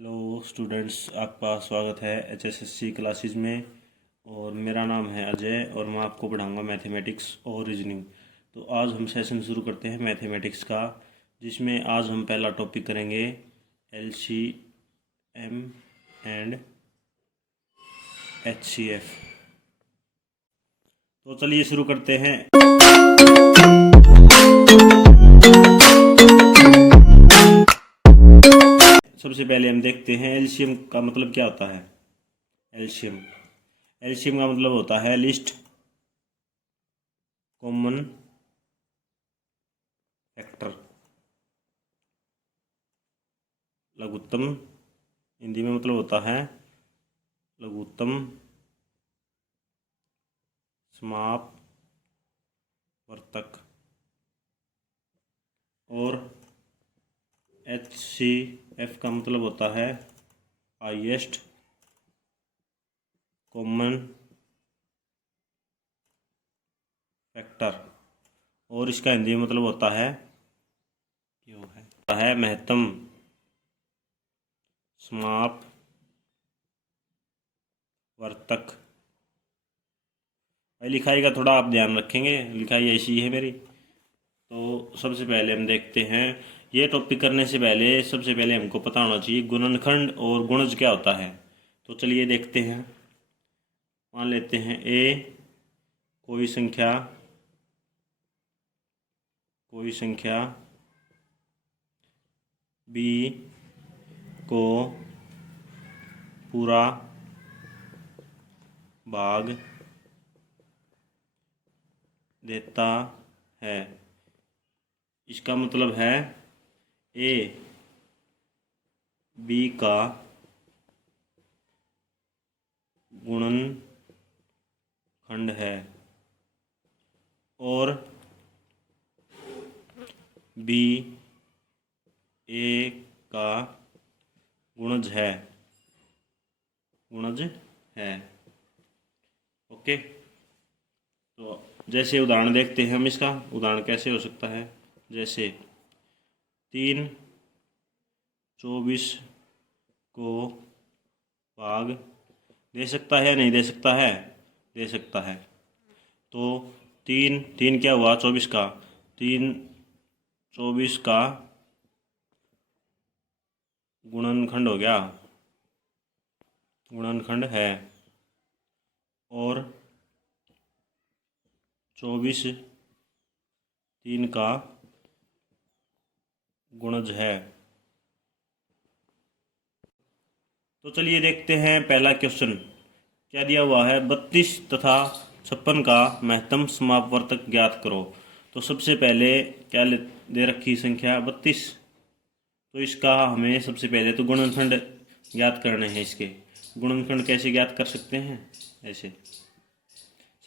Hello students, आपका स्वागत है एचएसएससी क्लासेस में। और मेरा नाम है अजय और मैं आपको पढ़ाऊंगा मैथमेटिक्स और रीजनिंग। तो आज हम सेशन शुरू करते हैं मैथमेटिक्स का, जिसमें आज हम पहला टॉपिक करेंगे एलसीएम एंड एचसीएफ। तो चलिए शुरू करते हैं। सबसे पहले हम देखते हैं एलसीएम का मतलब क्या होता है। एलसीएम एलसीएम का मतलब होता है लिस्ट कॉमन फैक्टर। लघुत्तम हिंदी में मतलब होता है लघुत्तम समापवर्तक। और एचसीएफ का मतलब होता है हाईएस्ट कॉमन फैक्टर। और इसका हिंदी में मतलब होता है महत्तम समापवर्तक। लिखाई का थोड़ा आप ध्यान रखेंगे, लिखाई ऐसी है मेरी। तो सबसे पहले हम देखते हैं, ये टॉपिक करने से पहले सबसे पहले हमको पता होना चाहिए गुणनखंड और गुणज क्या होता है। तो चलिए देखते हैं। मान लेते हैं ए कोई संख्या बी को पूरा भाग देता है। इसका मतलब है ए बी का गुणनखंड है और बी ए का गुणज है। ओके। तो जैसे उदाहरण देखते हैं हम, इसका उदाहरण कैसे हो सकता है। जैसे 3/24 को भाग दे सकता है, नहीं दे सकता है? दे सकता है। तो तीन क्या हुआ? 24 का। 3/24 का गुणनखंड हो गया, गुणनखंड है। और 24 3 का गुणज है। तो चलिए देखते हैं पहला क्वेश्चन क्या दिया हुआ है। 32 तथा 56 का महत्तम समापवर्तक ज्ञात करो। तो सबसे पहले क्या दे रखी संख्या 32। तो इसका हमें सबसे पहले तो गुणनखंड ज्ञात करने हैं। इसके गुणनखंड कैसे ज्ञात कर सकते हैं? ऐसे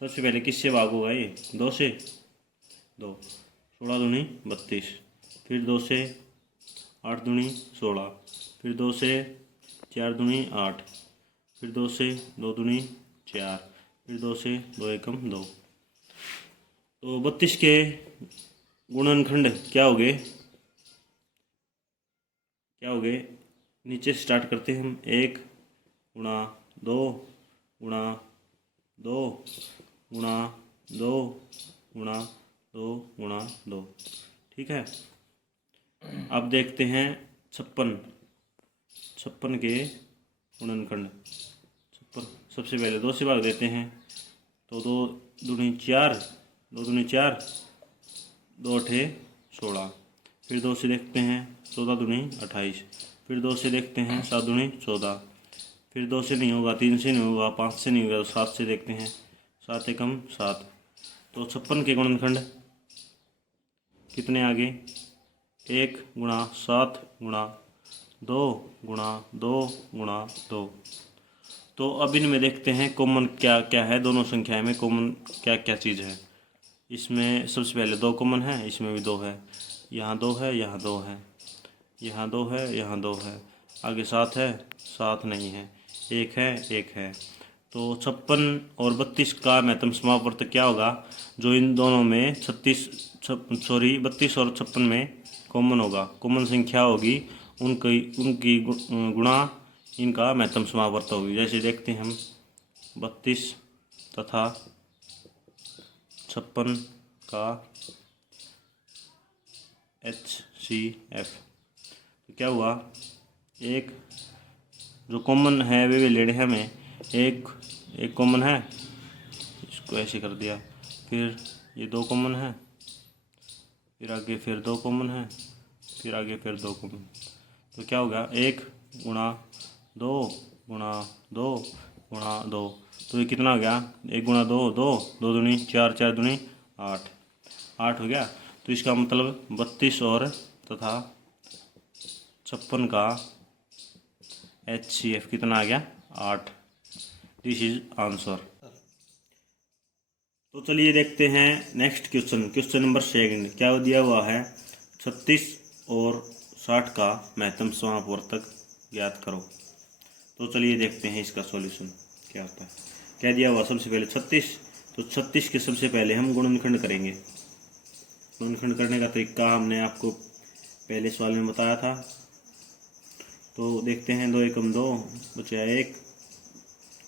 सबसे पहले किससे भाग होगा? ये 2 से। 2 16 दूनी 32, फिर 2 से 8 दूनी 16, फिर 2 से 4 दूनी 8, फिर 2 से 2 दूनी 4, फिर 2 से 2 एकम 2। तो 32 के गुणनखंड क्या हो गए? नीचे से स्टार्ट करते हैं हम। 1 गुणा 2 गुणा 2 गुणा 2 गुणा 2 गुणा 2। ठीक है। अब देखते हैं 56 के गुणनखंड। 56 सबसे पहले 2 से भाग देते हैं। तो 2 दूनी 4, 2 दूनी 4, 2 अठे 16। फिर 2 से देखते हैं 14 दूनी 28, फिर 2 से देखते हैं 7 दूनी 14, फिर 2 से नहीं होगा, 3 से नहीं होगा, 5 से नहीं होगा, तो 7 से देखते हैं 7 एकम 7। तो 56 के गुणनखंड कितने आगे? 1 गुणा 7 गुणा 2 गुणा 2 गुणा 2। तो अब इनमें देखते हैं कॉमन क्या क्या है। दोनों संख्याएं में कॉमन क्या क्या चीज़ है। इसमें सबसे पहले 2 कॉमन है, इसमें भी 2 है, यहाँ 2 है, यहाँ 2 है, यहाँ 2 है, यहाँ 2 है। आगे 7 है, 7 नहीं है, 1 है, 1 है। तो 56 और 32 का महत्तम समापवर्तक क्या होगा? जो इन दोनों में 32 और 56 में कॉमन होगा, कॉमन संख्या होगी, उनकी गुणा इनका महत्तम समावर्त होगी। जैसे देखते हैं हम 32 तथा 56 का HCF। तो क्या हुआ, एक जो कॉमन है वे ले रहे हैं हमें, एक कॉमन है, इसको ऐसे कर दिया, फिर ये 2 कॉमन है, फिर आगे फिर 2 कॉमन है, फिर आगे फिर 2 कॉमन। तो क्या होगा, 1 गुणा 2 गुणा 2 गुणा 2। तो ये कितना हो गया, 1 गुणा 2 2, 2 दूनी 4, 4 दूनी 8, 8 हो गया। तो इसका मतलब 32 और तथा 56 का HCF कितना आ गया, 8। This is answer. तो चलिए देखते हैं नेक्स्ट क्वेश्चन, क्वेश्चन नंबर 2। क्या दिया हुआ है, 36 और 60 का महत्तम समापवर्तक ज्ञात करो। तो चलिए देखते हैं इसका सॉल्यूशन क्या होता है। क्या दिया हुआ, सबसे पहले 36, तो 36 के सबसे पहले हम गुणनखंड करेंगे। गुणनखंड करने का तरीका हमने आपको पहले सवाल में बताया था। तो देखते हैं, 2 एकम 2 बचा 1,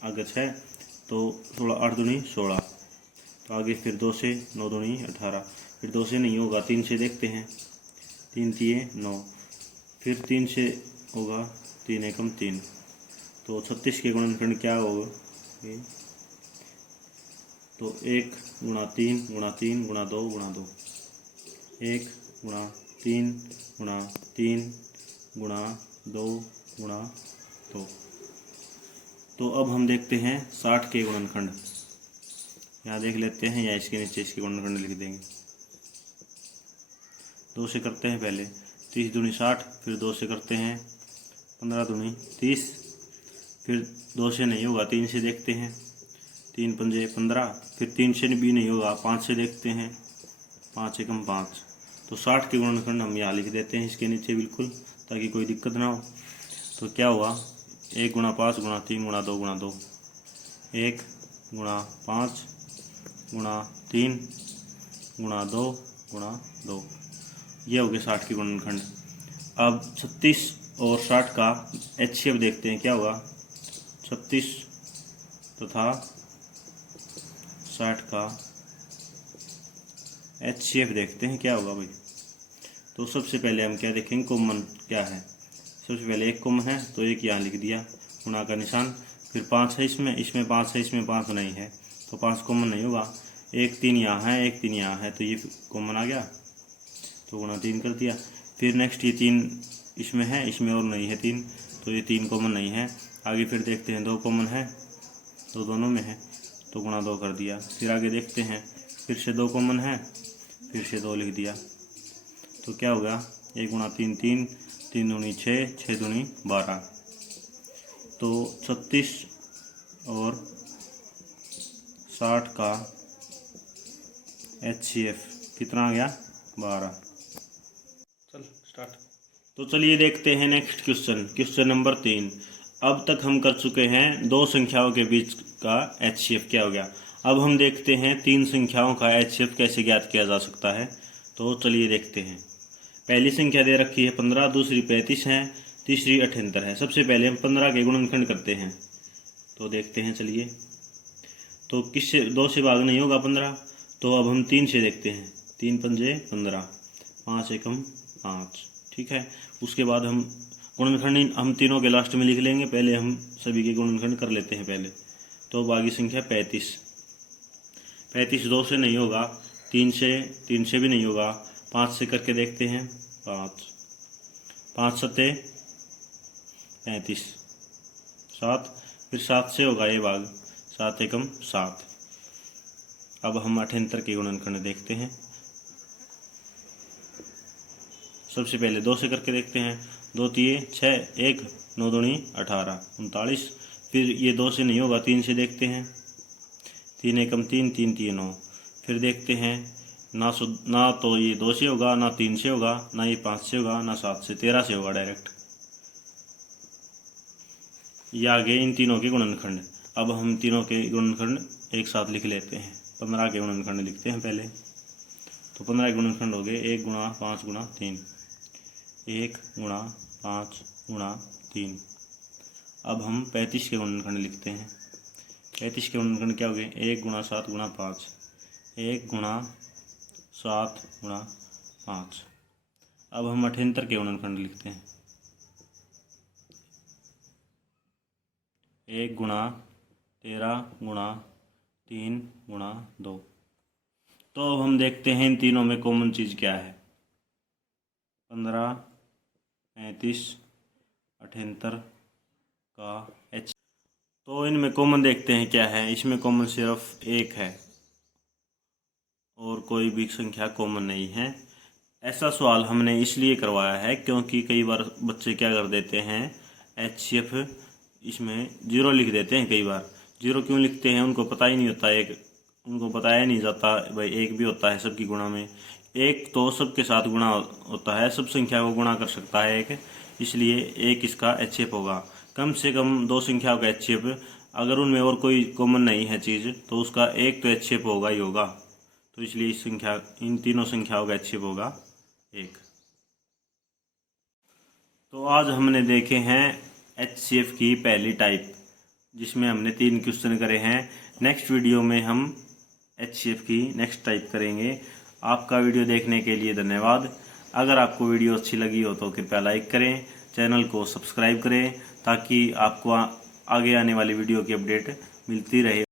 आगे 6, तो 16 8 दूनी 16, तो आगे फिर 2 से 9 दूनी 18, फिर 2 से नहीं होगा, 3 से देखते हैं, 3 तिये 9, फिर 3 से होगा, 3 एकम 3। तो 36 के गुणनखंड क्या होगा, तो 1 गुणा 3 गुणा 3 गुणा 2 गुणा 2, 1 गुणा 3 गुणा 3 गुणा 2 गुणा 2। तो अब हम देखते हैं 60 के गुणनखंड। यहाँ देख लेते हैं, या इसके नीचे इसके गुणनखंड लिख देंगे। 2 से करते हैं पहले, 30 दूनी 60, फिर 2 से करते हैं 15 दूनी 30, फिर 2 से नहीं होगा, 3 से देखते हैं, 3 पंजे 15, फिर 3 से भी नहीं होगा, 5 से देखते हैं, 5 एकम 5। तो 60 के गुणनखंड हम यहाँ लिख देते हैं इसके नीचे बिल्कुल, ताकि कोई दिक्कत ना हो। तो क्या हुआ, 1 गुणा 5 गुणा 3 गुणा 2 गुणा 2, 1 गुणा 5 गुणा 3 गुणा 2 गुणा 2, ये हो गए 60 के गुणनखंड। अब 36 और 60 का HCF देखते हैं क्या होगा। 36 तथा 60 का HCF देखते हैं क्या होगा भाई। तो सबसे पहले हम क्या देखेंगे, कॉमन क्या है। सबसे पहले 1 कॉमन है, तो 1 यहाँ लिख दिया, गुणा का निशान, फिर 5 है, इसमें 5 है, इसमें 5 नहीं है, तो 5 कॉमन नहीं होगा। 1 3 यहाँ है, 1 3 यहाँ है, तो ये कॉमन आ गया, तो गुणा 3 कर दिया। फिर नेक्स्ट ये 3 इसमें है, इसमें और नहीं है 3, तो ये 3 कॉमन नहीं है। आगे फिर देखते हैं 2 कॉमन है, तो दोनों में है, तो गुणा 2 कर दिया। फिर आगे देखते हैं, फिर से 2 कॉमन है, फिर से 2 लिख दिया। तो क्या होगा, 1 गुणा 3 3, 3 दूनी 6, 6 दूनी 12। तो 36 और 60 का HCF कितना आ गया, 12। चल स्टार्ट। तो चलिए देखते हैं नेक्स्ट क्वेश्चन, क्वेश्चन नंबर 3। अब तक हम कर चुके हैं 2 संख्याओं के बीच का HCF क्या हो गया। अब हम देखते हैं 3 संख्याओं का HCF कैसे ज्ञात किया जा सकता है। तो चलिए देखते हैं। पहली संख्या दे रखी है 15, दूसरी 35 है, तीसरी 78 है। सबसे पहले हम 15 के गुणनखंड करते हैं, तो देखते हैं। चलिए, तो किससे 2 से भाग नहीं होगा 15, तो अब हम 3 से देखते हैं। 3 पंजे 15, 5 एकम 5, ठीक है। उसके बाद हम गुणनखंड हम तीनों के लास्ट में लिख लेंगे, पहले हम सभी के गुणनखंड कर लेते हैं पहले। तो बाकी संख्या 35, 35 2 से नहीं होगा, 3 से भी नहीं होगा, 5 से करके देखते हैं। 5 5 सत्ते 35, 7, फिर 7 से होगा ये भाग, 7 एकम 7। अब हम 78 के गुणनखंड देखते हैं। सबसे पहले 2 से करके देखते हैं। 2 तिये 6, 1 9 दूनी 18 39। फिर ये 2 से नहीं होगा, 3 से देखते हैं। 3 एकम 3, 3 तिये 9। फिर देखते हैं, ना तो ये 2 से होगा, ना 3 से होगा, ना ये 5 से होगा, ना 7 से, 13 से होगा डायरेक्ट। ये आ गए इन तीनों के गुणनखंड। अब हम तीनों के गुणनखंड एक साथ लिख लेते हैं। 15 के गुणनखंड लिखते हैं पहले। तो 15 के गुणनखंड हो गए 1 गुणा 5 गुणा 3, 1 गुणा 5 गुणा 3। अब हम 35 के गुणनखंड लिखते हैं। 35 के गुणनखंड क्या हो गए? 1 गुणा 7 गुणा 5, 1 गुणा 7 गुणा 5। अब हम 78 के गुणनखंड लिखते हैं। 1 गुणा 13 गुणा 3 गुणा 2। तो अब हम देखते हैं इन तीनों में कॉमन चीज़ क्या है। 15, 35, 78 का एच। तो इनमें कॉमन देखते हैं क्या है। इसमें कॉमन सिर्फ 1 है और कोई भी संख्या कॉमन नहीं है। ऐसा सवाल हमने इसलिए करवाया है क्योंकि कई बार बच्चे क्या कर देते हैं, HCF इसमें 0 लिख देते हैं। कई बार 0 क्यों लिखते हैं उनको पता ही नहीं होता। एक उनको बताया नहीं जाता भाई 1 भी होता है सबकी गुणा में। 1 तो सबके साथ गुणा होता है, सब संख्या को गुणा कर सकता है 1, इसलिए 1 इसका HCF होगा। कम से कम 2 संख्याओं का HCF, अगर उनमें और कोई कॉमन नहीं है चीज़ तो उसका 1 तो HCF होगा ही होगा। तो इसलिए इन तीनों संख्याओं का HCF होगा 1। तो आज हमने देखे हैं HCF की पहली टाइप, जिसमें हमने 3 क्वेश्चन करे हैं। नेक्स्ट वीडियो में हम HCF की नेक्स्ट टाइप करेंगे। आपका वीडियो देखने के लिए धन्यवाद। अगर आपको वीडियो अच्छी लगी हो तो कृपया लाइक करें, चैनल को सब्सक्राइब करें ताकि आपको आगे आने वाली वीडियो की अपडेट मिलती रहे।